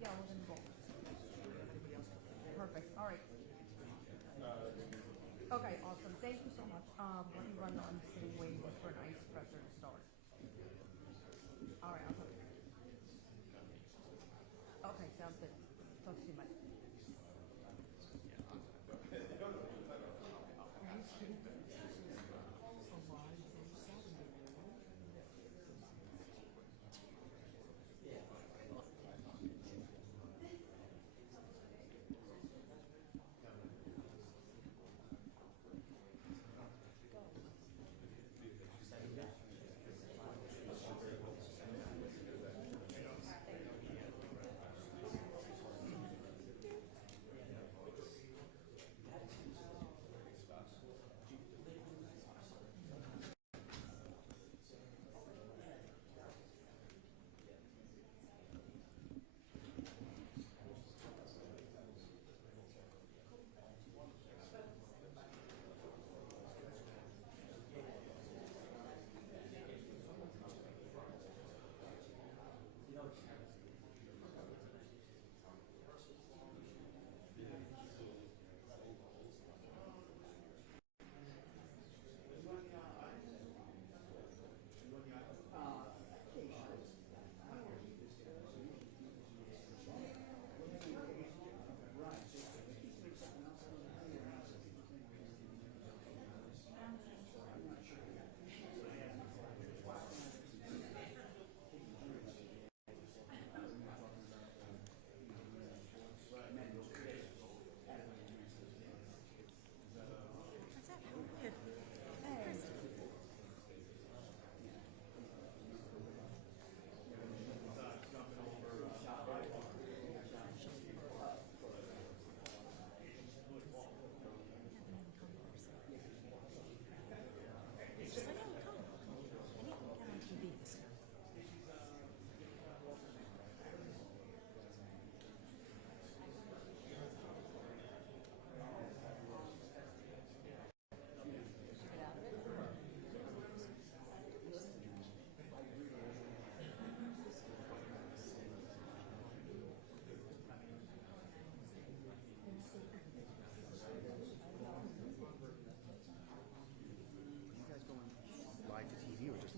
Yeah, we're gonna go. Perfect, all right. Okay, awesome, thank you so much. Let me run on sitting waiting for an ice presser to start. All right, I'll talk to you. Okay, sounds good. Talk to you, Mike.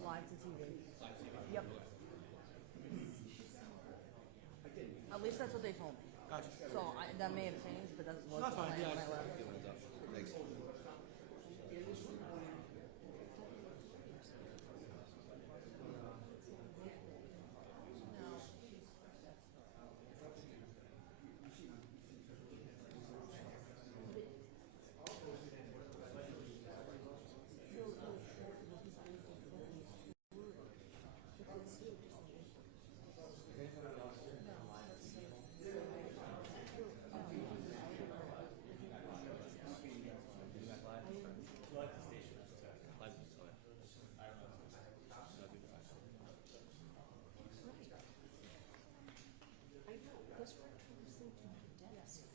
Live to TV. Yep. At least that's what they told me. Gotcha. So that may have changed, but that's what That's the fine, plan yeah. when I left. Thanks.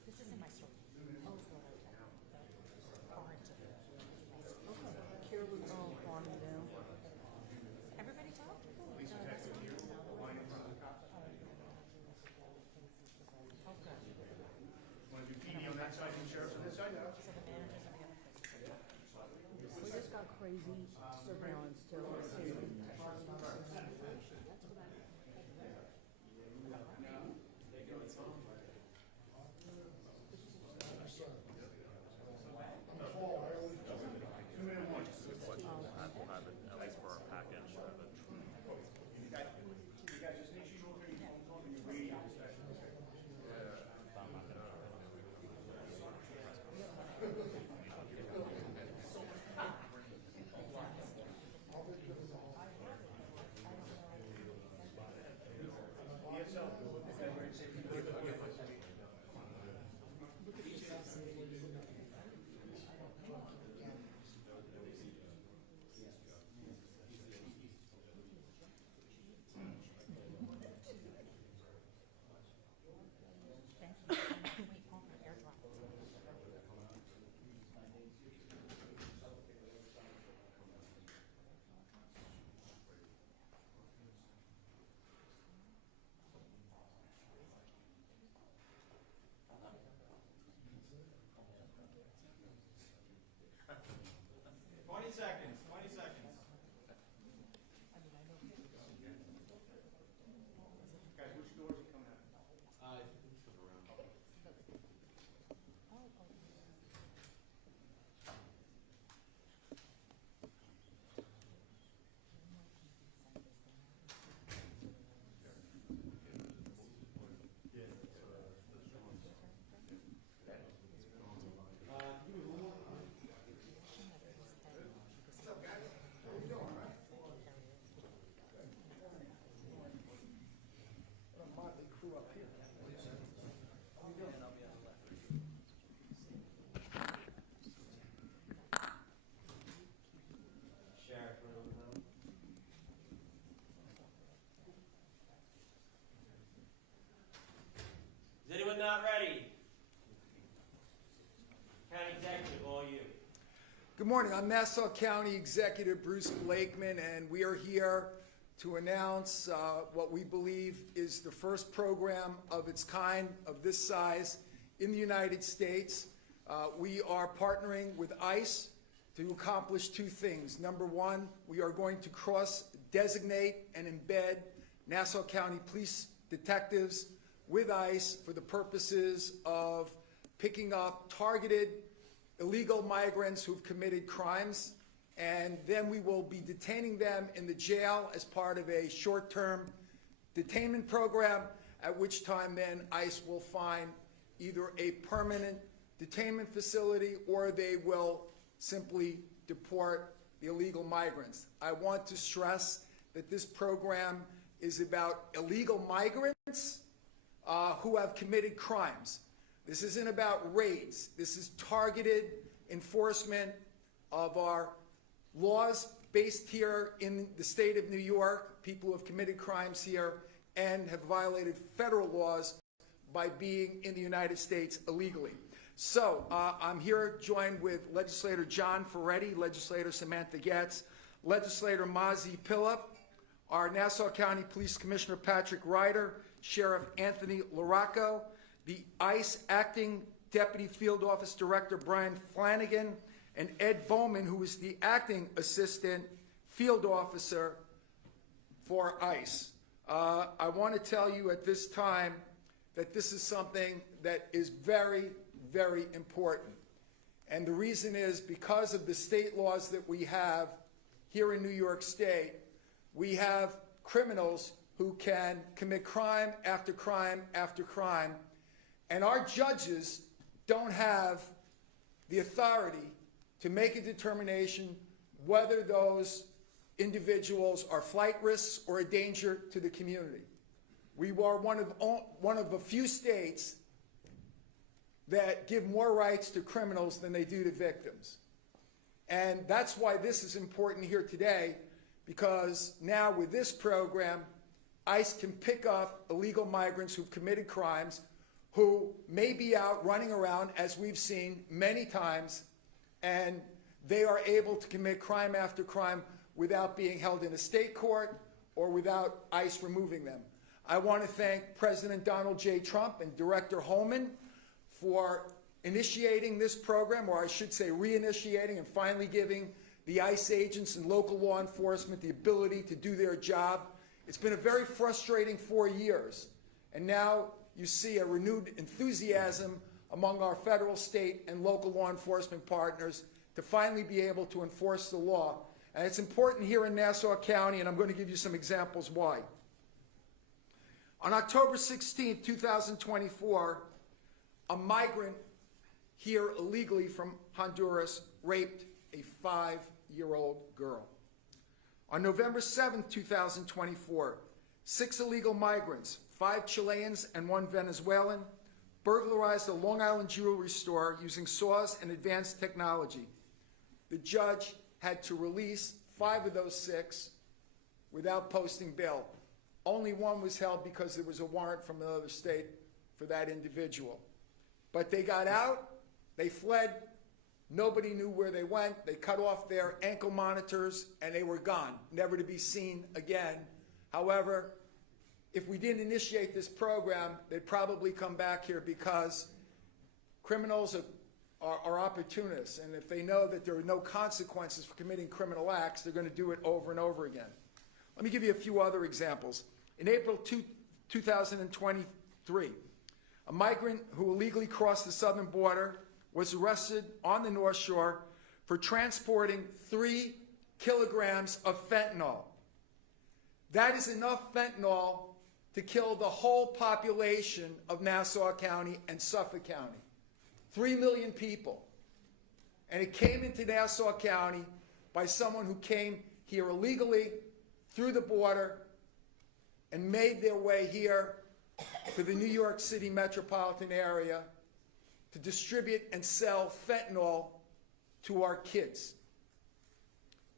This isn't my story. Oh, Farmingdale. Everybody talk? Want to do PD on that side and sheriff's on this side? So the managers of the other places. We just got crazy surveillance too. At least for our package. You guys just make sure you go through your radio session. Good morning. I'm Nassau County Executive Bruce Blakeman, and we are here to announce what we believe is the first program of its kind, of this size, in the United States. We are partnering with ICE to accomplish two things. Number one, we are going to cross-designate and embed Nassau County police detectives with ICE for the purposes of picking up targeted illegal migrants who've committed crimes, and then we will be detaining them in the jail as part of a short-term detainment program, at which time then ICE will find either a permanent detainment facility or they will simply deport the illegal migrants. I want to stress that this program is about illegal migrants who have committed crimes. This isn't about raids. This is targeted enforcement of our laws based here in the state of New York, people who have committed crimes here and have violated federal laws by being in the United States illegally. So I'm here joined with Legislator John Ferretti, Legislator Samantha Getz, Legislator Mazi Pillip, our Nassau County Police Commissioner Patrick Ryder, Sheriff Anthony Larocco, the ICE Acting Deputy Field Office Director Brian Flanagan, and Ed Bowman, who is the Acting Assistant Field Officer for ICE. I want to tell you at this time that this is something that is very, very important. And the reason is because of the state laws that we have here in New York State, we have criminals who can commit crime after crime after crime, and our judges don't have the authority to make a determination whether those individuals are flight risks or a danger to the community. We are one of a few states that give more rights to criminals than they do to victims. And that's why this is important here today, because now with this program, ICE can pick up illegal migrants who've committed crimes, who may be out running around, as we've seen many times, and they are able to commit crime after crime without being held in a state court or without ICE removing them. I want to thank President Donald J. Trump and Director Holman for initiating this program, or I should say reinitiating and finally giving the ICE agents and local law enforcement the ability to do their job. It's been a very frustrating 4 years, and now you see a renewed enthusiasm among our federal, state, and local law enforcement partners to finally be able to enforce the law. And it's important here in Nassau County, and I'm going to give you some examples why. On October 16, 2024, a migrant here illegally from Honduras raped a 5-year-old girl. On November 7, 2024, 6 illegal migrants, 5 Chileans and 1 Venezuelan, burglarized a Long Island jewelry store using saws and advanced technology. The judge had to release 5 of those 6 without posting bail. Only 1 was held because there was a warrant from another state for that individual. But they got out, they fled, nobody knew where they went, they cut off their ankle monitors, and they were gone, never to be seen again. However, if we didn't initiate this program, they'd probably come back here because criminals are opportunists, and if they know that there are no consequences for committing criminal acts, they're going to do it over and over again. Let me give you a few other examples. In April 2023, a migrant who illegally crossed the southern border was arrested on the North Shore for transporting 3 kilograms of fentanyl. That is enough fentanyl to kill the whole population of Nassau County and Suffolk County. 3 million people. And it came into Nassau County by someone who came here illegally through the border and made their way here to the New York City metropolitan area to distribute and sell fentanyl to our kids.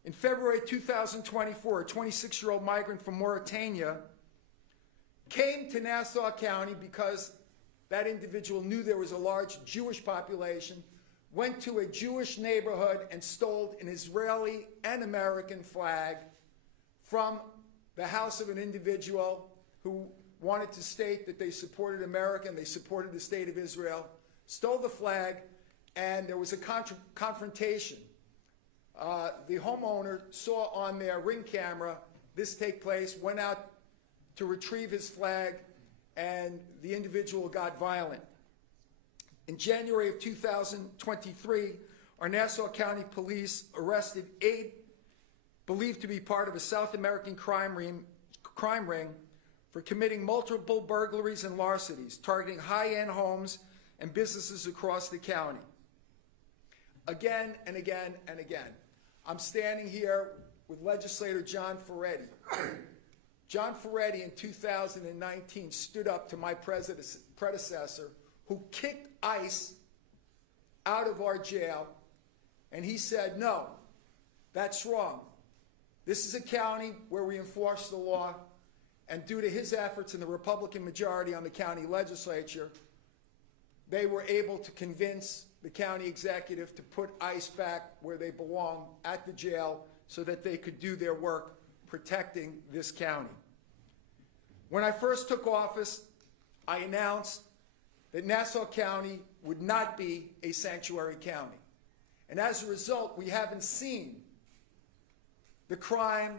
In February 2024, a 26-year-old migrant from Mauritania came to Nassau County because that individual knew there was a large Jewish population went to a Jewish neighborhood and stole an Israeli and American flag from the house of an individual who wanted to state that they supported America and they supported the state of Israel, stole the flag, and there was a confrontation. The homeowner saw on their Ring camera this take place, went out to retrieve his flag, and the individual got violent. In January of 2023, our Nassau County Police arrested 8 believed to be part of a South American crime ring for committing multiple burglaries and larcenies, targeting high-end homes and businesses across the county. Again and again and again. I'm standing here with legislator John Ferretti. John Ferretti in 2019 stood up to my predecessor who kicked ICE out of our jail, and he said, no, that's wrong. This is a county where we enforce the law, and due to his efforts and the Republican majority on the county legislature, they were able to convince the county executive to put ICE back where they belong, at the jail, so that they could do their work protecting this county. When I first took office, I announced that Nassau County would not be a sanctuary county. And as a result, we haven't seen the crime,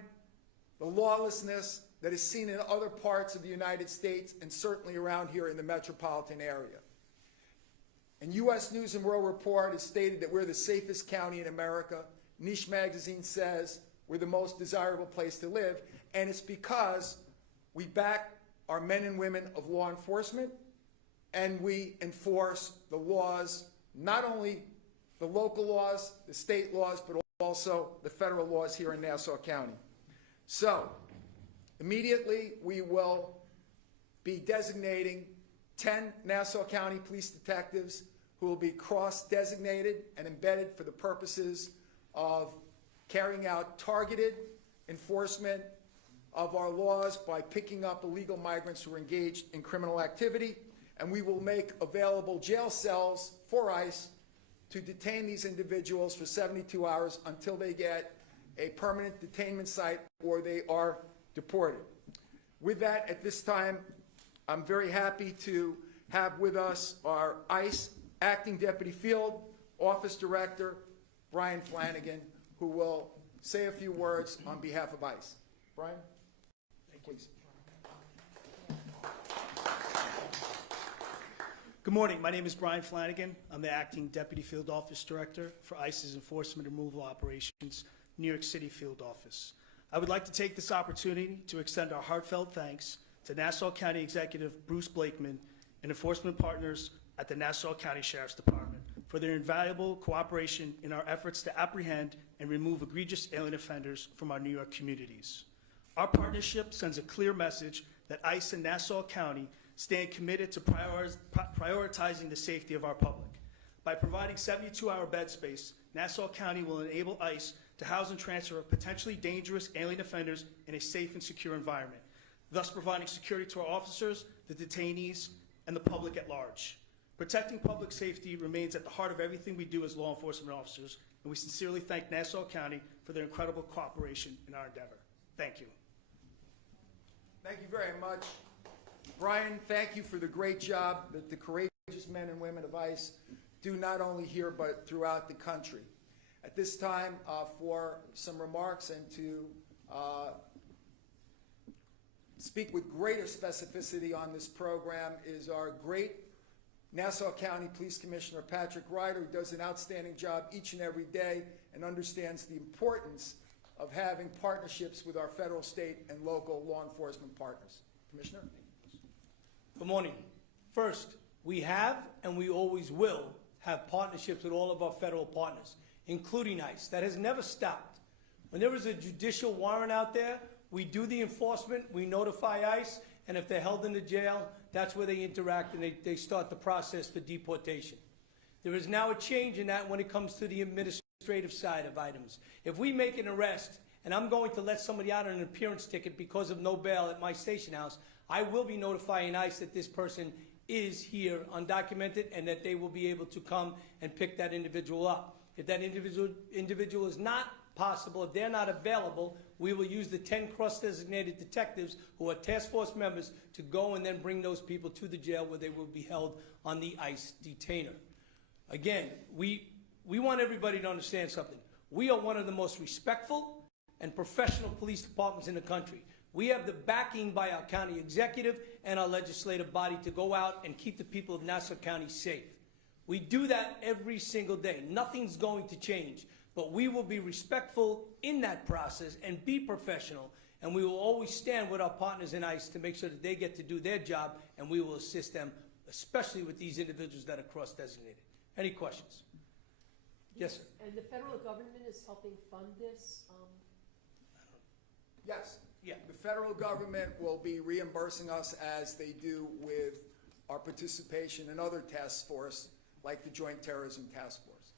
the lawlessness that is seen in other parts of the United States and certainly around here in the metropolitan area. And U.S. News and World Report has stated that we're the safest county in America. Niche magazine says we're the most desirable place to live, and it's because we back our men and women of law enforcement, and we enforce the laws, not only the local laws, the state laws, but also the federal laws here in Nassau County. So, immediately we will be designating 10 Nassau County police detectives who will be cross-designated and embedded for the purposes of carrying out targeted enforcement of our laws by picking up illegal migrants who are engaged in criminal activity, and we will make available jail cells for ICE to detain these individuals for 72 hours until they get a permanent detainment site or they are deported. With that, at this time, I'm very happy to have with us our ICE Acting Deputy Field Office Director, Brian Flanagan, who will say a few words on behalf of ICE. Brian? Please. Good morning. My name is Brian Flanagan. I'm the Acting Deputy Field Office Director for ICE's Enforcement Removal Operations, New York City Field Office. I would like to take this opportunity to extend our heartfelt thanks to Nassau County Executive Bruce Blakeman and enforcement partners at the Nassau County Sheriff's Department for their invaluable cooperation in our efforts to apprehend and remove egregious alien offenders from our New York communities. Our partnership sends a clear message that ICE and Nassau County stand committed to prioritizing the safety of our public. By providing 72-hour bed space, Nassau County will enable ICE to house and transfer potentially dangerous alien offenders in a safe and secure environment, thus providing security to our officers, the detainees, and the public at large. Protecting public safety remains at the heart of everything we do as law enforcement officers, and we sincerely thank Nassau County for their incredible cooperation in our endeavor. Thank you. Thank you very much. Brian, thank you for the great job that the courageous men and women of ICE do not only here but throughout the country. At this time, for some remarks and to speak with greater specificity on this program is our great Nassau County Police Commissioner Patrick Ryder, who does an outstanding job each and every day and understands the importance of having partnerships with our federal, state, and local law enforcement partners. Commissioner? Good morning. First, we have and we always will have partnerships with all of our federal partners, including ICE. That has never stopped. When there is a judicial warrant out there, we do the enforcement, we notify ICE, and if they're held in the jail, that's where they interact and they start the process for deportation. There is now a change in that when it comes to the administrative side of items. If we make an arrest and I'm going to let somebody out on an appearance ticket because of no bail at my station house, I will be notifying ICE that this person is here undocumented and that they will be able to come and pick that individual up. If that individual is not possible, if they're not available, we will use the 10 cross-designated detectives who are task force members to go and then bring those people to the jail where they will be held on the ICE detainer. Again, we want everybody to understand something. We are one of the most respectful and professional police departments in the country. We have the backing by our county executive and our legislative body to go out and keep the people of Nassau County safe. We do that every single day. Nothing's going to change, but we will be respectful in that process and be professional, and we will always stand with our partners in ICE to make sure that they get to do their job, and we will assist them, especially with these individuals that are cross-designated. Any questions? Yes, sir. And the federal government is helping fund this? Yes. Yeah. The federal government will be reimbursing us as they do with our participation in other task force, like the Joint Terrorism Task Force.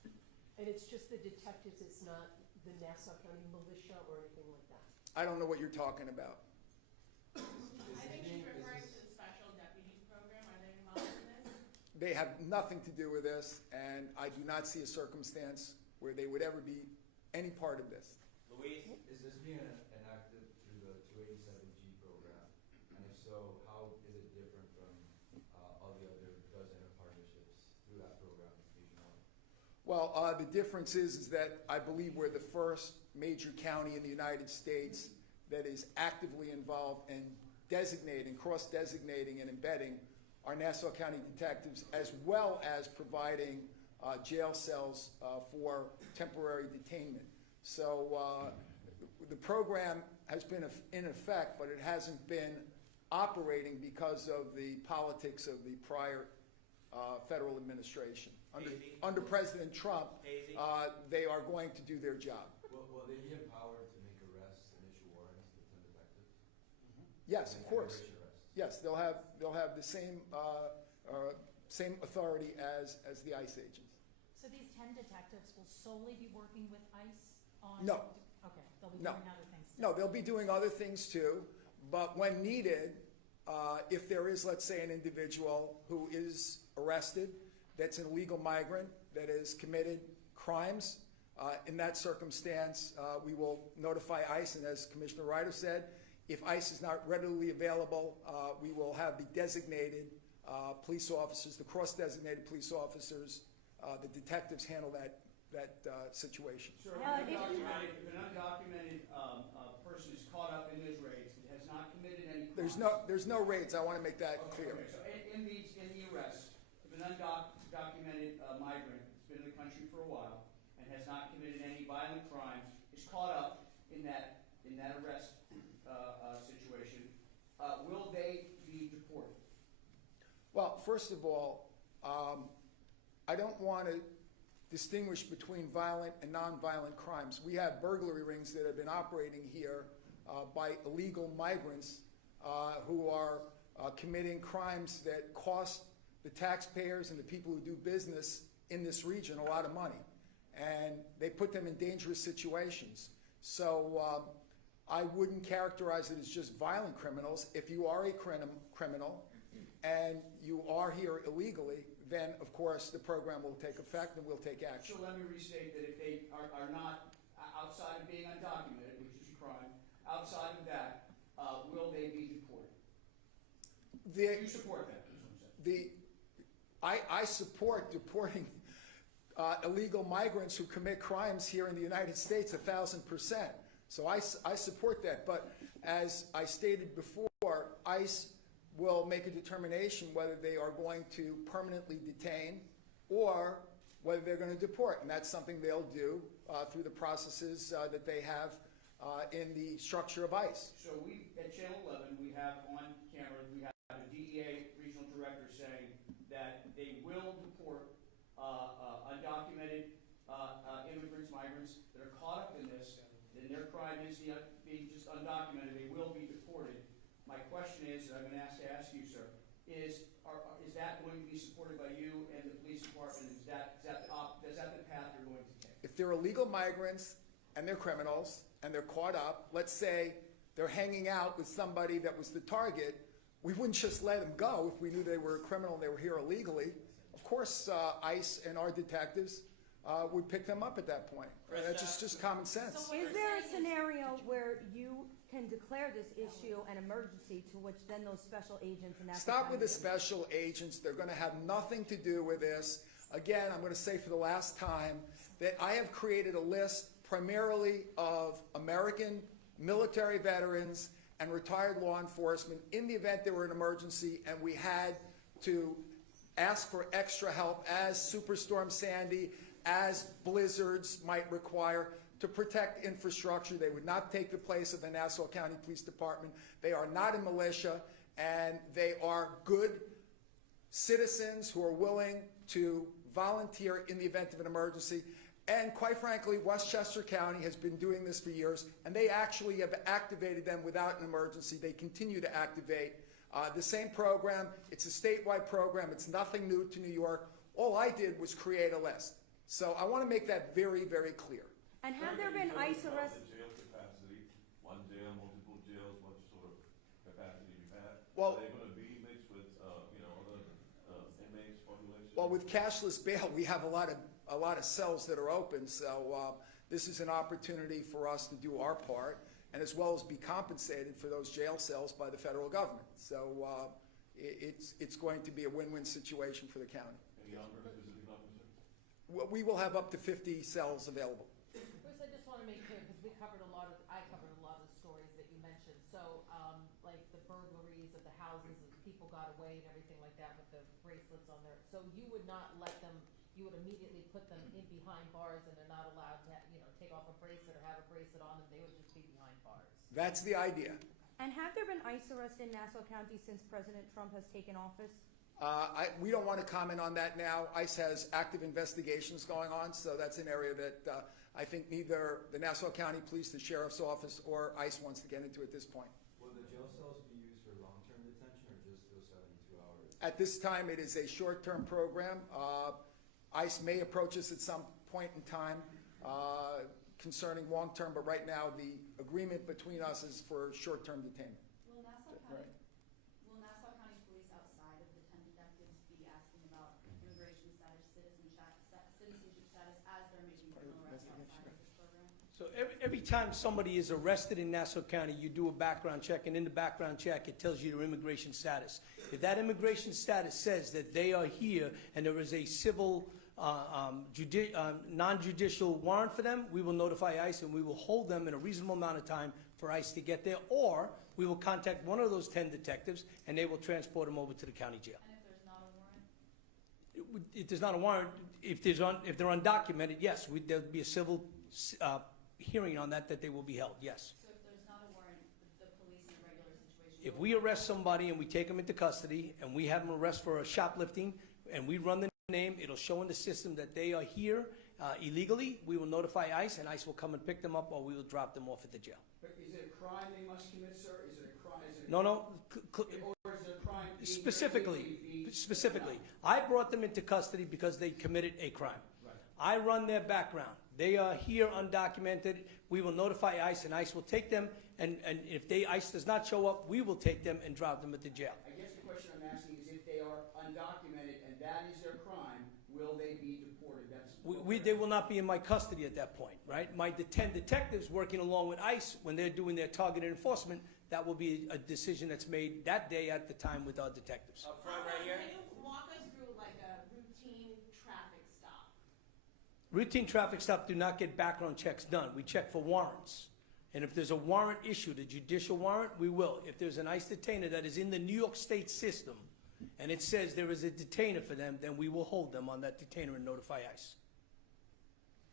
And it's just the detectives, it's not the Nassau County militia or anything like that? I don't know what you're talking about. I think she's referring to the special deputies program. Are they involved in this? They have nothing to do with this, and I do not see a circumstance where they would ever be any part of this. Luis, is this being enacted through the 287G program? And if so, how is it different from all the other dozen of partnerships through that program nationwide? Well, the difference is that I believe we're the first major county in the United States that is actively involved in designating, cross-designating and embedding our Nassau County detectives, as well as providing jail cells for temporary detainment. So the program has been in effect, but it hasn't been operating because of the politics of the prior federal administration. Under President Trump, they are going to do their job. Will they be empowered to make arrests and issue warrants to 10 detectives? Yes, of course. Immigration arrests? Yes, they'll have the same same authority as the ICE agents. So these 10 detectives will solely be working with ICE on? No. Okay, they'll be No. doing other things too? No, they'll be doing other things too, but when needed, if there is, let's say, an individual who is arrested, that's an illegal migrant, that has committed crimes, in that circumstance, we will notify ICE, and as Commissioner Ryder said, if ICE is not readily available, we will have the designated police officers, the cross-designated police officers, the detectives handle that situation. Sir, if an undocumented person is caught up in those raids and has not committed any crimes. There's no raids. I want to make that clear. Okay, so in the arrests, if an undocumented migrant has been in the country for a while and has not committed any violent crimes, is caught up in that arrest situation, will they be deported? Well, first of all, I don't want to distinguish between violent and nonviolent crimes. We have burglary rings that have been operating here by illegal migrants who are committing crimes that cost the taxpayers and the people who do business in this region a lot of money. And they put them in dangerous situations. So I wouldn't characterize it as just violent criminals. If you are a criminal and you are here illegally, then of course the program will take effect and we'll take action. So let me restate that if they are not, outside of being undocumented, which is a crime, outside of that, will they be deported? Do you support that? I support deporting illegal migrants who commit crimes here in the United States 1,000%. So I support that. But as I stated before, ICE will make a determination whether they are going to permanently detain or whether they're going to deport. And that's something they'll do through the processes that they have in the structure of ICE. So we, at Channel 11, we have on camera, we have a DEA regional director saying that they will deport undocumented immigrants, migrants that are caught up in this, and their crime is being just undocumented, they will be deported. My question is, I'm going to ask you, sir, is that going to be supported by you and the police department? Is that the path you're going to take? If they're illegal migrants and they're criminals and they're caught up, let's say they're hanging out with somebody that was the target we wouldn't just let them go if we knew they were a criminal and they were here illegally. Of course, ICE and our detectives would pick them up at that point. That's just common sense. Is there a scenario where you can declare this issue an emergency to which then those special agents and Stop with the special agents. They're going to have nothing to do with this. Again, I'm going to say for the last time that I have created a list primarily of American military veterans and retired law enforcement in the event there were an emergency and we had to ask for extra help as Superstorm Sandy, as blizzards might require, to protect infrastructure. They would not take the place of the Nassau County Police Department. They are not a militia, and they are good citizens who are willing to volunteer in the event of an emergency. And quite frankly, Westchester County has been doing this for years, and they actually have activated them without an emergency. They continue to activate the same program. It's a statewide program. It's nothing new to New York. All I did was create a list. So I want to make that very, very clear. And have there been ICE arrests? Jail capacity, one jail, multiple jails, what sort of capacity you have? Well, are they going to be mixed with, other inmates population? Well, with cashless bail, we have a lot of cells that are open. So this is an opportunity for us to do our part, and as well as be compensated for those jail cells by the federal government. So it's going to be a win-win situation for the county. Any other specific numbers? We will have up to 50 cells available. Bruce, I just want to make clear, because I covered a lot of the stories that you mentioned. So, like the burglaries of the houses, and people got away and everything like that with the bracelets on there. So you would not let them, you would immediately put them in behind bars, and they're not allowed to, take off a bracelet or have a bracelet on them. They would just be behind bars. That's the idea. And have there been ICE arrests in Nassau County since President Trump has taken office? We don't want to comment on that now. ICE has active investigations going on, so that's an area that I think neither the Nassau County Police, the Sheriff's Office, or ICE wants to get into at this point. Will the jail cells be used for long-term detention or just those 72 hours? At this time, it is a short-term program. ICE may approach us at some point in time concerning long-term, but right now the agreement between us is for short-term detainment. Will Nassau County Police, outside of the 10 detectives, be asking about immigration status, citizenship status as they're making criminal arrests outside of this program? So every time somebody is arrested in Nassau County, you do a background check, and in the background check, it tells you their immigration status. If that immigration status says that they are here and there is a civil non-judicial warrant for them, we will notify ICE and we will hold them in a reasonable amount of time for ICE to get there, or we will contact one of those 10 detectives and they will transport them over to the county jail. And if there's not a warrant? If there's not a warrant, if they're undocumented, yes, there'll be a civil hearing on that they will be held, yes. So if there's not a warrant, the police in a regular situation? If we arrest somebody and we take them into custody and we have them arrest for a shoplifting and we run the name, it'll show in the system that they are here illegally, we will notify ICE and ICE will come and pick them up, or we will drop them off at the jail. But is it a crime they must commit, sir? Is it a crime? No, Or is it a crime? specifically, I brought them into custody because they committed a crime. Right. I run their background. They are here undocumented. We will notify ICE and ICE will take them, and if ICE does not show up, we will take them and drop them at the jail. I guess the question I'm asking is if they are undocumented and that is their crime, will they be deported? They will not be in my custody at that point, right? My 10 detectives working along with ICE, when they're doing their targeted enforcement, that will be a decision that's made that day at the time with our detectives. Up front right here. Can you walk us through like a routine traffic stop? Routine traffic stops do not get background checks done. We check for warrants. And if there's a warrant issued, a judicial warrant, we will. If there's an ICE detainer that is in the New York State system, and it says there is a detainer for them, then we will hold them on that detainer and notify ICE.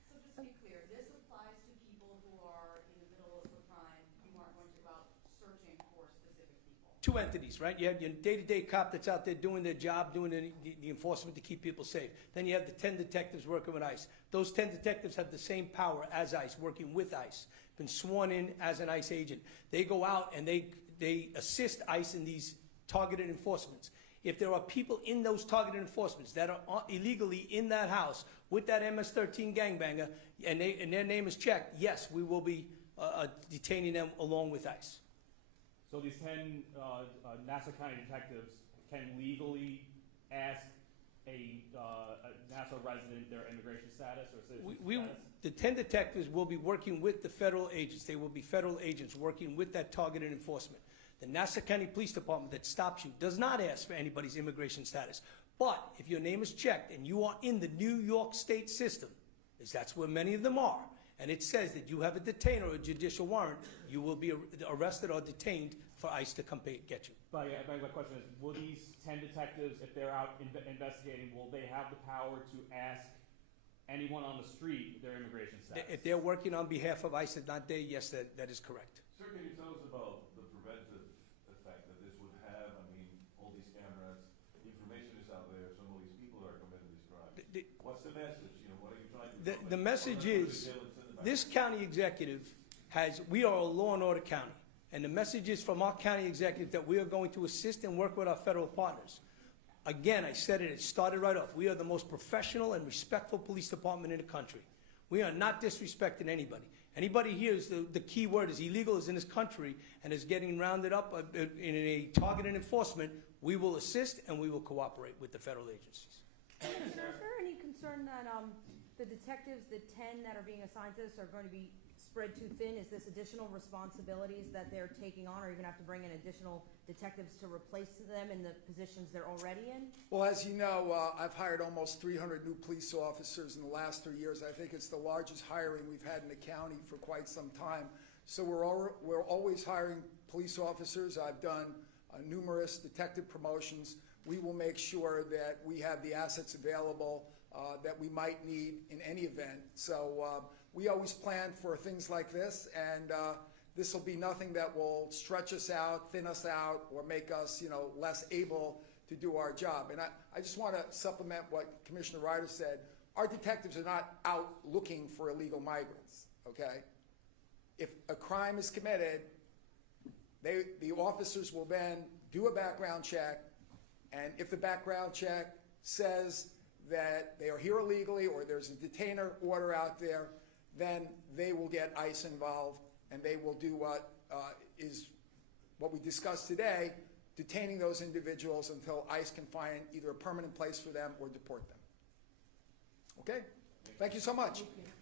So just to be clear, this applies to people who are in the middle of a crime. You aren't going to go out searching for specific people. Two entities, right? You have your day-to-day cop that's out there doing their job, doing the enforcement to keep people safe. Then you have the 10 detectives working with ICE. Those 10 detectives have the same power as ICE, working with ICE, been sworn in as an ICE agent. They go out and they assist ICE in these targeted enforcements. If there are people in those targeted enforcements that are illegally in that house with that MS-13 gangbanger, and their name is checked, yes, we will be detaining them along with ICE. So these 10 Nassau County detectives can legally ask a Nassau resident their immigration status or citizenship status? The 10 detectives will be working with the federal agents. They will be federal agents working with that targeted enforcement. The Nassau County Police Department that stops you does not ask for anybody's immigration status. But if your name is checked and you are in the New York State system, as that's where many of them are, and it says that you have a detainer or a judicial warrant, you will be arrested or detained for ICE to come get you. But my question is, will these 10 detectives, if they're out investigating, will they have the power to ask anyone on the street their immigration status? If they're working on behalf of ICE and not they, yes, that is correct. Sir, can you tell us about the preventive effect that this would have? I mean, all these cameras, the information is out there, some of these people are committing these crimes. What's the message? You know, what are you trying to do? The message is, this county executive we are a law and order county. And the message is from our county executive that we are going to assist and work with our federal partners. Again, I said it started right off. We are the most professional and respectful police department in the country. We are not disrespecting anybody. Anybody here is the key word is illegal is in this country and is getting rounded up in a targeted enforcement. We will assist and we will cooperate with the federal agencies. Sir, is there any concern that the detectives, the 10 that are being assigned to this, are going to be spread too thin? Is this additional responsibilities that they're taking on, or are you going to have to bring in additional detectives to replace them in the positions they're already in? Well, as you know, I've hired almost 300 new police officers in the last 3 years. I think it's the largest hiring we've had in the county for quite some time. So we're always hiring police officers. I've done numerous detective promotions. We will make sure that we have the assets available that we might need in any event. So we always plan for things like this, and this will be nothing that will stretch us out, thin us out, or make us, less able to do our job. And I just want to supplement what Commissioner Ryder said. Our detectives are not out looking for illegal migrants, okay? If a crime is committed, the officers will then do a background check, and if the background check says that they are here illegally or there's a detainer order out there, then they will get ICE involved, and they will do what we discussed today, detaining those individuals until ICE can find either a permanent place for them or deport them. Okay? Thank you so much. Thank you.